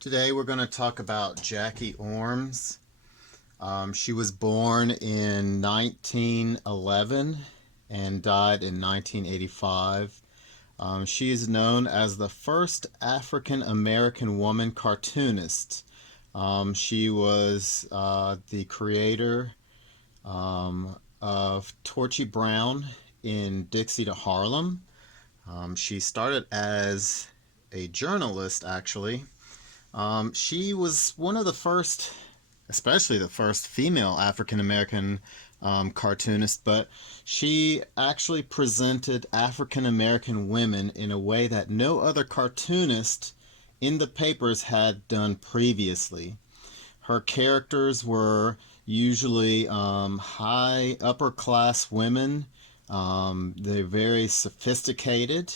Today we're going to talk about Jackie Ormes. She was born in 1911 and died in 1985. She is known as the first African American woman cartoonist. She was the creator of Torchy Brown in Dixie to Harlem. She started as a journalist, actually. She was one of the first, especially the first female African American cartoonist, but she actually presented African American women in a way that no other cartoonist in the papers had done previously. Her characters were usually high upper class women. They're very sophisticated.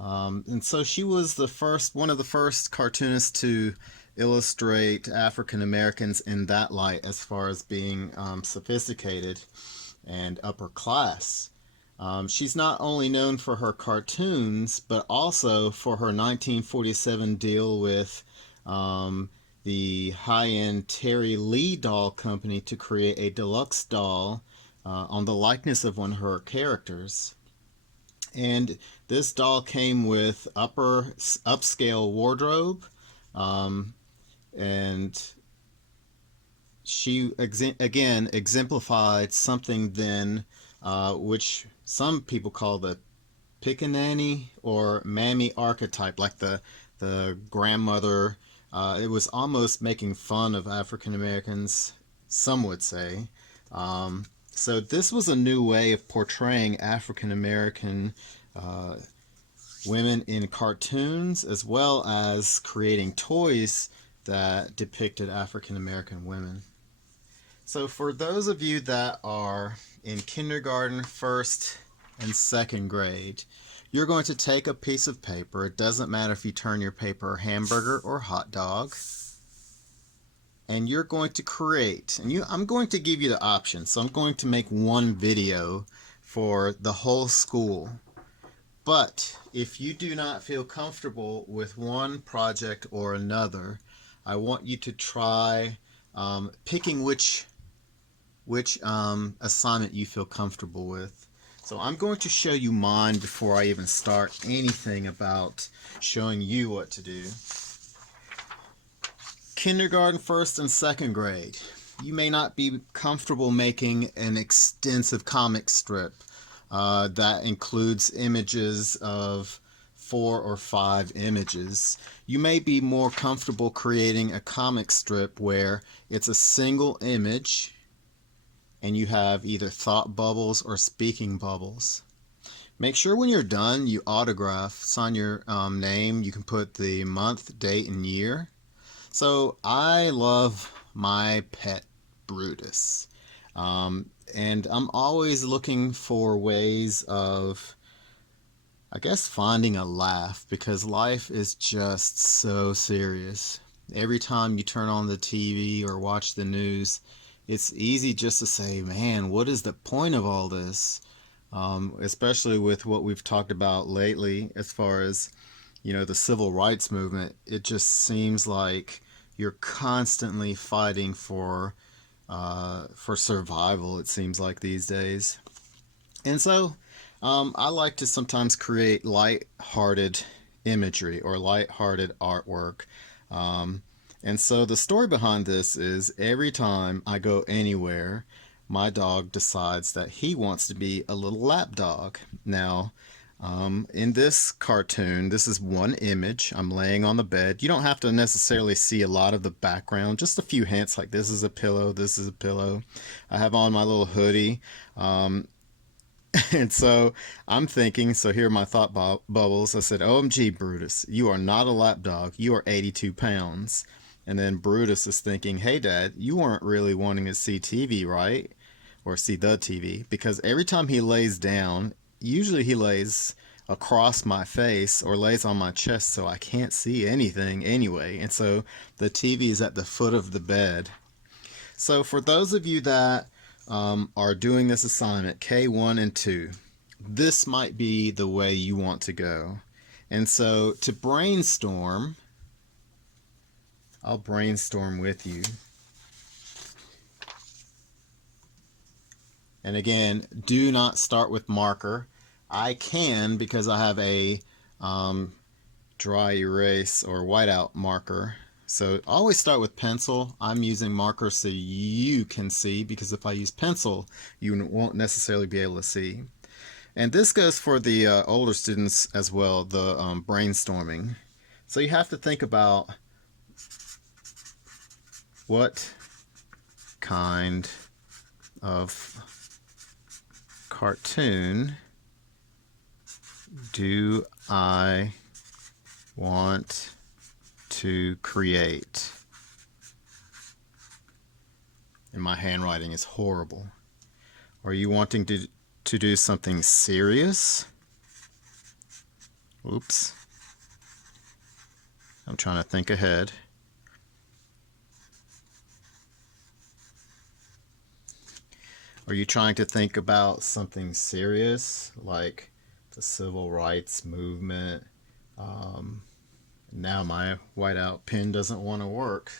And so she was one of the first cartoonists to illustrate African Americans in that light, as far as being sophisticated and upper class. She's not only known for her cartoons, but also for her 1947 deal with the high-end Terry Lee doll company to create a deluxe doll on the likeness of one of her characters. And this doll came with upscale wardrobe, and she again exemplified something then, which some people call the pickaninny or mammy archetype, like the grandmother. It was almost making fun of African Americans, some would say. So this was a new way of portraying African American uh, women in cartoons, as well as creating toys that depicted African American women. So for those of you that are in kindergarten, first and second grade, you're going to take a piece of paper. It doesn't matter if you turn your paper hamburger or hot dog. And you're going to create, and I'm going to give you the option. So I'm going to make one video for the whole school. But if you do not feel comfortable with one project or another, I want you to try picking which assignment you feel comfortable with. So I'm going to show you mine before I even start anything about showing you what to do. Kindergarten, first and second grade. You may not be comfortable making an extensive comic strip that includes images of 4 or 5 images. You may be more comfortable creating a comic strip where it's a single image and you have either thought bubbles or speaking bubbles. Make sure when you're done you autograph, sign your name. You can put the month, date, and year. So I love my pet Brutus. And I'm always looking for ways of, I guess, finding a laugh, because life is just so serious. Every time you turn on the TV or watch the news, it's easy just to say, man, what is the point of all this? Especially with what we've talked about lately as far as, the civil rights movement. It just seems like you're constantly fighting for survival, it seems like these days. And so I like to sometimes create light-hearted imagery or light-hearted artwork. And so the story behind this is, every time I go anywhere, my dog decides that he wants to be a little lap dog. Now, in this cartoon, this is one image. I'm laying on the bed. You don't have to necessarily see a lot of the background, just a few hints, like this is a pillow, this is a pillow. I have on my little hoodie. And so I'm thinking, so here are my thought bubbles. I said, OMG, Brutus, you are not a lap dog. You are 82 pounds. And then Brutus is thinking, hey, Dad, you weren't really wanting to see TV, right? Or see the TV. Because every time he lays down, usually he lays across my face or lays on my chest, so I can't see anything anyway. And so the TV is at the foot of the bed. So for those of you that are doing this assignment, K1 and 2, this might be the way you want to go. And so to brainstorm, I'll brainstorm with you. And again, do not start with marker. I can because I have a dry erase or whiteout marker. So always start with pencil. I'm using marker so you can see, because if I use pencil, you won't necessarily be able to see. And this goes for the older students as well, the brainstorming. So you have to think about what kind of cartoon do I want to create? And my handwriting is horrible. Are you wanting to do something serious? Oops. I'm trying to think ahead. Are you trying to think about something serious like the civil rights movement? Now my whiteout pen doesn't want to work.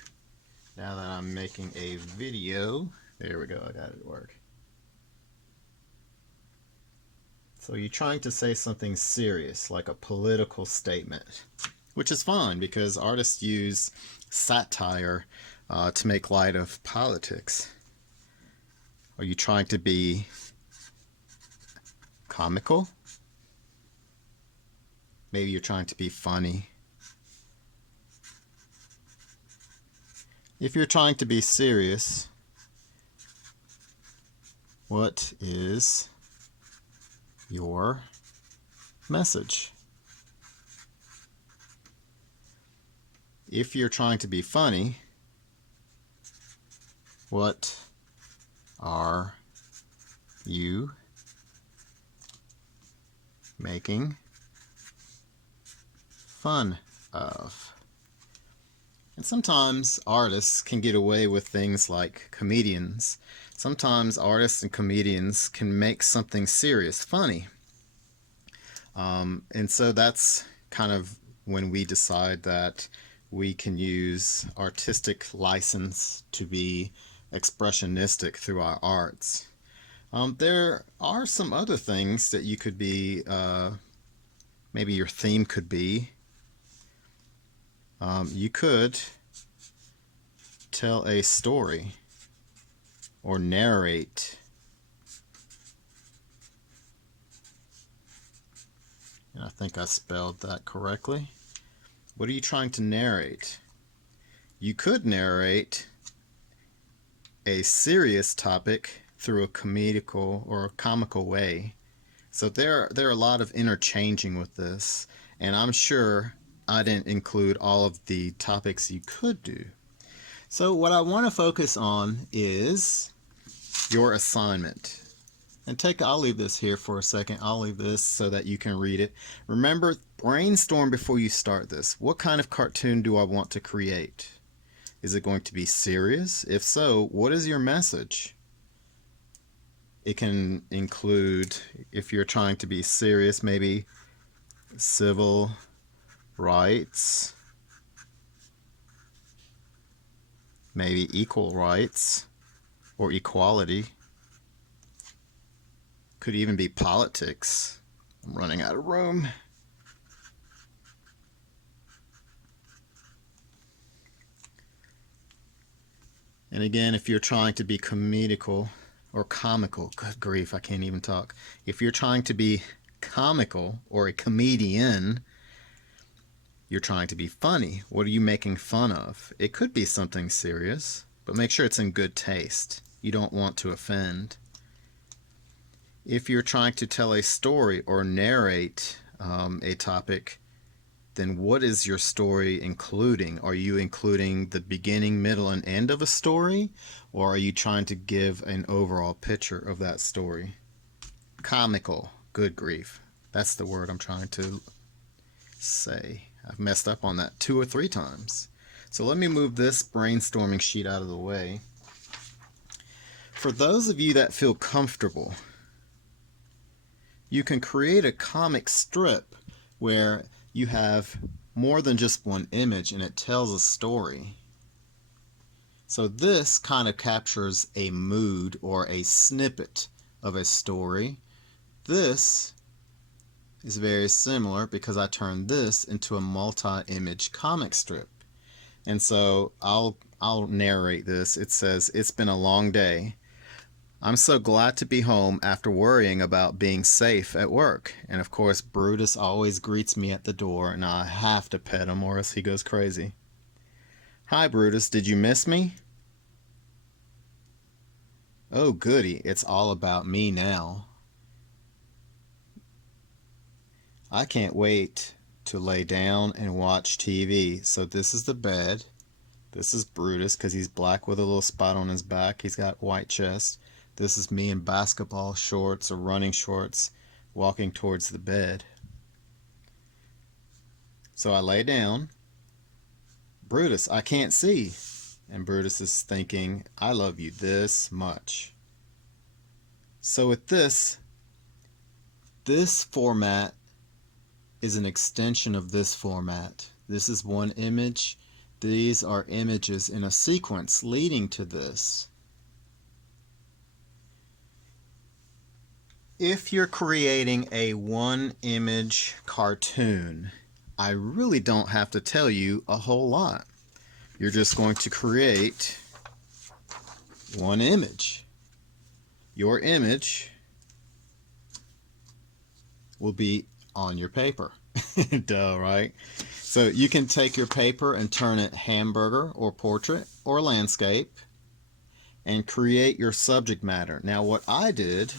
Now that I'm making a video, there we go, I got it to work. So you're trying to say something serious, like a political statement, which is fine because artists use satire to make light of politics. Are you trying to be comical? Maybe you're trying to be funny. If you're trying to be serious, what is your message? If you're trying to be funny, what are you making fun of? And sometimes artists can get away with things like comedians. Sometimes artists and comedians can make something serious funny. And so that's kind of when we decide that we can use artistic license to be expressionistic through our arts. There are some other things that you could be, maybe your theme could be. You could tell a story or narrate. And I think I spelled that correctly. What are you trying to narrate? You could narrate a serious topic through a comedical or a comical way. So there are a lot of interchanging with this, and I'm sure I didn't include all of the topics you could do. So what I want to focus on is your assignment. And I'll leave this here for a second. I'll leave this so that you can read it. Remember, brainstorm before you start this. What kind of cartoon do I want to create? Is it going to be serious? If so, what is your message? It can include, if you're trying to be serious, maybe civil rights, maybe equal rights or equality. Could even be politics. I'm running out of room. And again, if you're trying to be comedical or comical, good grief, I can't even talk. If you're trying to be comical or a comedian, you're trying to be funny. What are you making fun of? It could be something serious, but make sure it's in good taste. You don't want to offend. If you're trying to tell a story or narrate a topic, then what is your story including? Are you including the beginning, middle, and end of a story? Or are you trying to give an overall picture of that story? Comical. Good grief. That's the word I'm trying to say. I've messed up on that 2 or 3 times. So let me move this brainstorming sheet out of the way. For those of you that feel comfortable, you can create a comic strip where you have more than just one image and it tells a story. So this kind of captures a mood or a snippet of a story. This is very similar because I turned this into a multi-image comic strip. And so I'll narrate this. It says, "It's been a long day. I'm so glad to be home after worrying about being safe at work." And of course, Brutus always greets me at the door, and I have to pet him or else he goes crazy. "Hi, Brutus, did you miss me?" "Oh, goody, it's all about me now. I can't wait to lay down and watch TV." So this is the bed. This is Brutus because he's black with a little spot on his back. He's got white chest. This is me in basketball shorts or running shorts walking towards the bed. So I lay down. "Brutus, I can't see." And Brutus is thinking, "I love you this much." So with this format is an extension of this format. This is one image. These are images in a sequence leading to this. If you're creating a one image cartoon, I really don't have to tell you a whole lot. You're just going to create one image. Your image will be on your paper. Duh, right? So you can take your paper and turn it hamburger or portrait or landscape and create your subject matter. Now what I did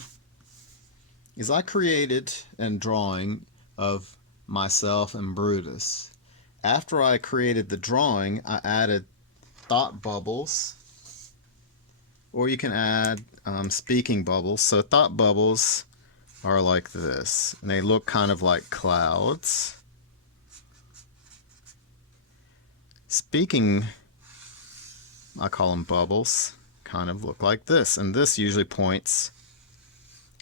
is I created a drawing of myself and Brutus. After I created the drawing, I added thought bubbles, or you can add speaking bubbles. So thought bubbles are like this, and they look kind of like clouds. Speaking, I call them bubbles, kind of look like this, and this usually points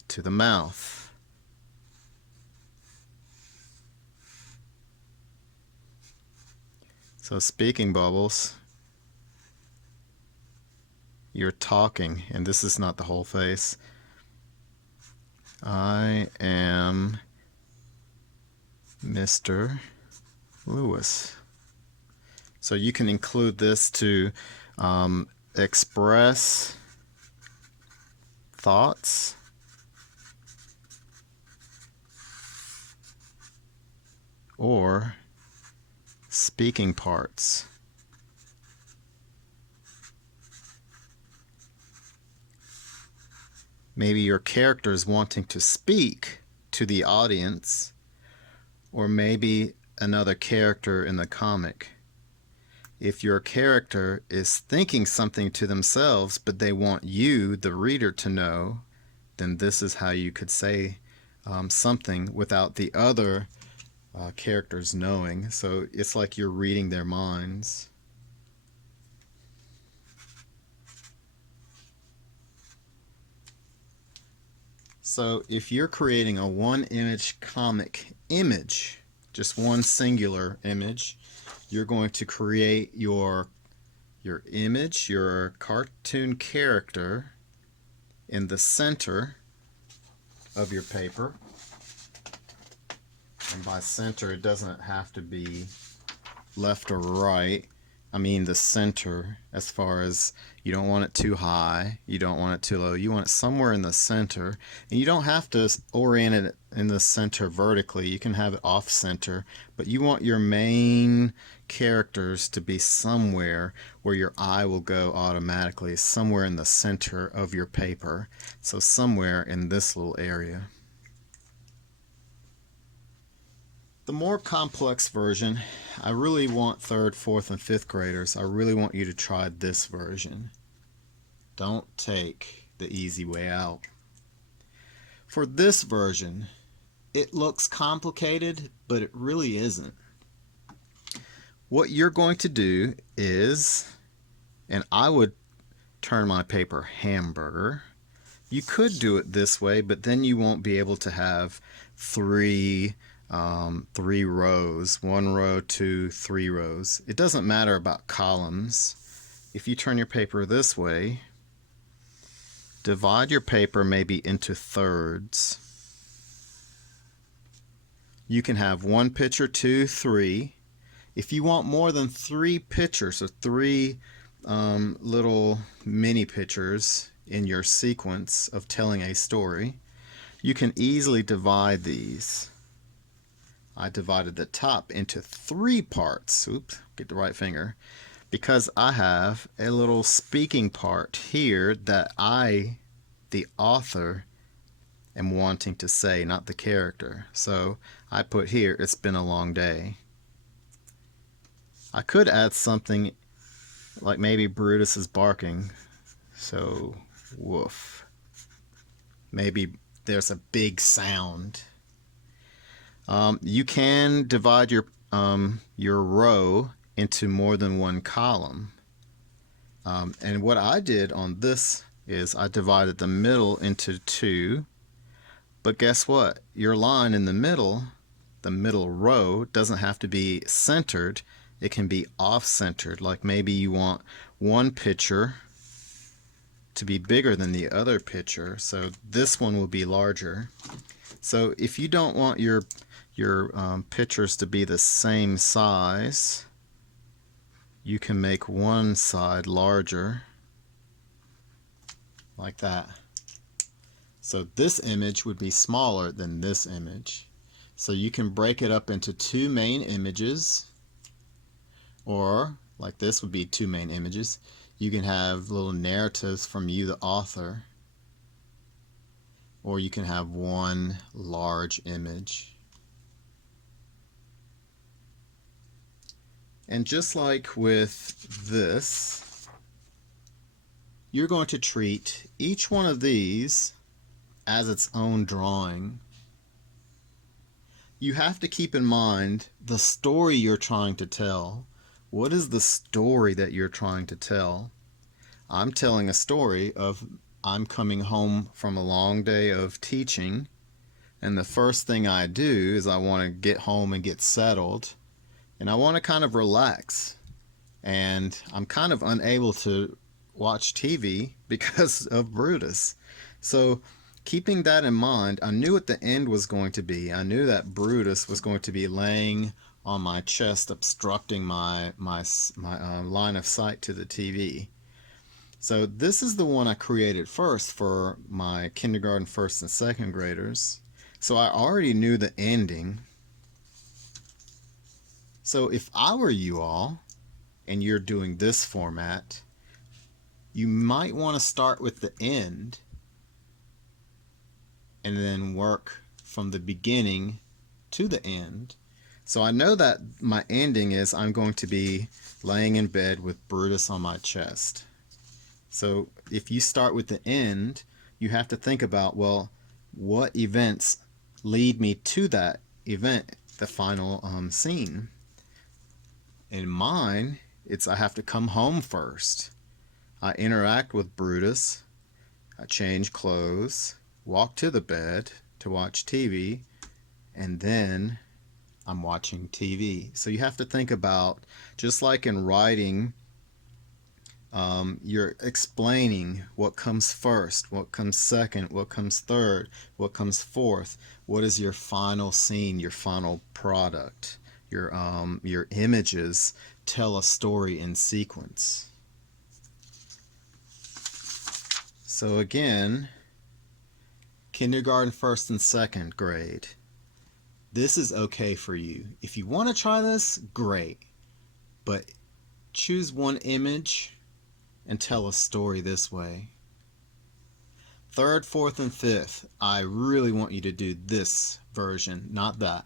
to the mouth. So speaking bubbles, you're talking, and this is not the whole face. "I am Mr. Lewis." So you can include this to express thoughts or speaking parts. Maybe your character is wanting to speak to the audience, or maybe another character in the comic. If your character is thinking something to themselves, but they want you, the reader, to know, then this is how you could say something without the other characters knowing. So it's like you're reading their minds. So if you're creating a one image comic image, just one singular image, you're going to create your image, your cartoon character, in the center of your paper. And by center, it doesn't have to be left or right. I mean the center, as far as you don't want it too high, you don't want it too low. You want it somewhere in the center. And you don't have to orient it in the center vertically. You can have it off center. But you want your main characters to be somewhere where your eye will go automatically, somewhere in the center of your paper. So somewhere in this little area. The more complex version, I really want 3rd, 4th, and 5th graders. I really want you to try this version. Don't take the easy way out. For this version, it looks complicated, but it really isn't. What you're going to do is, and I would turn my paper hamburger. You could do it this way, but then you won't be able to have three rows, 1 row, 2, 3 rows. It doesn't matter about columns. if you turn your paper this way, divide your paper maybe into thirds. You can have one picture, two, three. If you want more than three pictures, or three little mini pictures in your sequence of telling a story, you can easily divide these. I divided the top into three parts. Oops, get the right finger. Because I have a little speaking part here that I, the author, am wanting to say, not the character. So I put here, it's been a long day. I could add something like maybe Brutus is barking. So, woof. Maybe there's a big sound. You can divide your row into more than one column. And what I did on this is I divided the middle into two. But guess what? Your line in the middle row, doesn't have to be centered. It can be off-centered. Like maybe you want one picture to be bigger than the other picture, so this one will be larger. So if you don't want your pictures to be the same size, you can make one side larger, like that. So this image would be smaller than this image. So you can break it up into two main images, or like this would be two main images. You can have little narratives from you, the author, or you can have one large image. And just like with this, you're going to treat each one of these as its own drawing. You have to keep in mind the story you're trying to tell. What is the story that you're trying to tell? I'm telling a story of I'm coming home from a long day of teaching, and the first thing I do is I want to get home and get settled, and I want to kind of relax. And I'm kind of unable to watch TV because of Brutus. So keeping that in mind, I knew what the end was going to be. I knew that Brutus was going to be laying on my chest, obstructing my line of sight to the TV. So this is the one I created first for my kindergarten, first, and second graders. So I already knew the ending. So if I were you all, and you're doing this format, you might want to start with the end and then work from the beginning to the end. So I know that my ending is I'm going to be laying in bed with Brutus on my chest. So if you start with the end, you have to think about, well, what events lead me to that event, the final scene. In mine, it's I have to come home first. I interact with Brutus, I change clothes, walk to the bed to watch TV, and then I'm watching TV. So you have to think about, just like in writing, you're explaining what comes first, what comes second, what comes third, what comes fourth. What is your final scene, your final product? Your images tell a story in sequence. So again, kindergarten, first, and second grade. This is okay for you. If you want to try this, great. But choose one image and tell a story this way. Third, fourth, and fifth, I really want you to do this version, not that.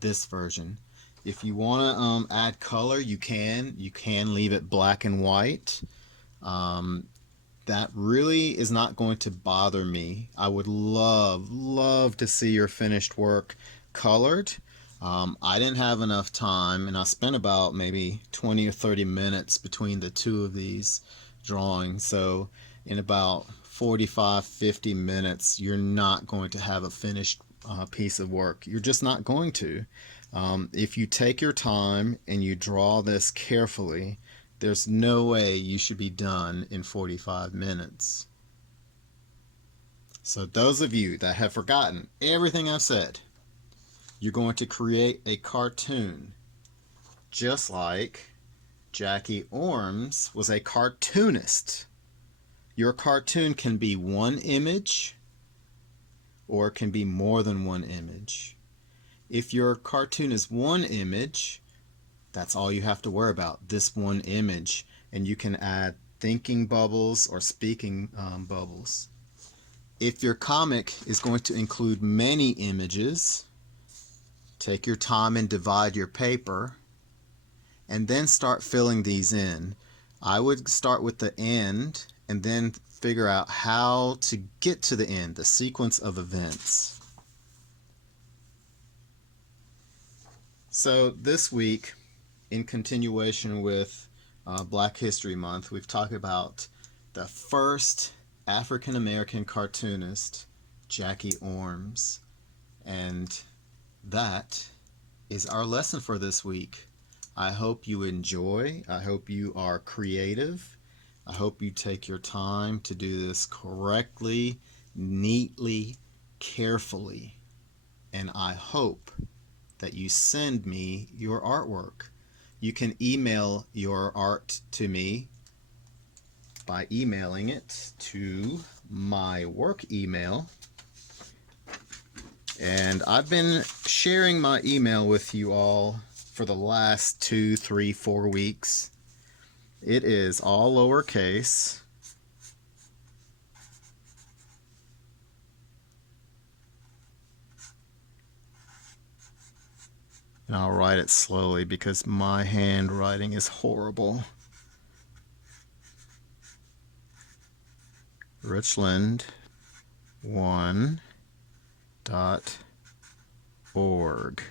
This version. If you want to add color, you can. You can leave it black and white. That really is not going to bother me. I would love to see your finished work colored. I didn't have enough time, and I spent about maybe 20 or 30 minutes between the two of these drawings. So in about 45-50 minutes, you're not going to have a finished piece of work. You're just not going to. If you take your time and you draw this carefully, There's no way you should be done in 45 minutes. So those of you that have forgotten everything I've said, you're going to create a cartoon just like Jackie Ormes was a cartoonist. Your cartoon can be one image or it can be more than one image. If your cartoon is one image, that's all you have to worry about, this one image. And you can add thinking bubbles or speaking bubbles. If your comic is going to include many images, take your time and divide your paper and then start filling these in. I would start with the end and then figure out how to get to the end, the sequence of events. So this week, in continuation with Black History Month, we've talked about the first African American cartoonist, Jackie Ormes. And that is our lesson for this week. I hope you enjoy. I hope you are creative. I hope you take your time to do this correctly, neatly, carefully. And I hope that you send me your artwork. You can email your art to me by emailing it to my work email. And I've been sharing my email with you all for the last 2, 3, 4 weeks. It is all lowercase. And I'll write it slowly because my handwriting is horrible. Richland1.org.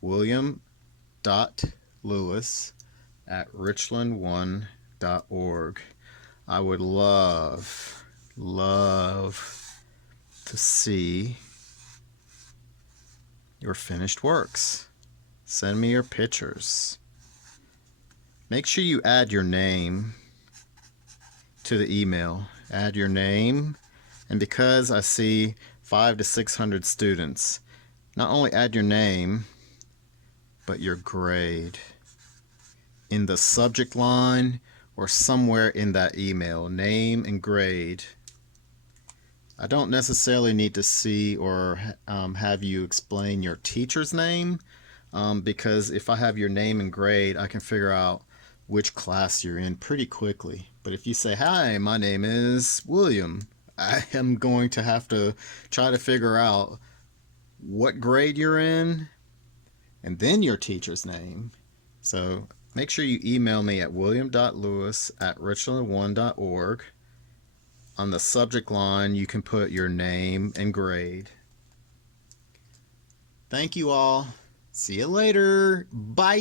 William.Lewis@richland1.org. I would love to see your finished works. Send me your pictures. Make sure you add your name to the email. Add your name, and because I see 500 to 600 students, not only add your name, but your grade in the subject line or somewhere in that email. Name and grade. I don't necessarily need to see or have you explain your teacher's name, because if I have your name and grade, I can figure out which class you're in pretty quickly. But if you say, hi, my name is William, I am going to have to try to figure out what grade you're in and then your teacher's name. So make sure you email me at william.lewis@richland1.org. On the subject line, you can put your name and grade. Thank you all. See you later. Bye.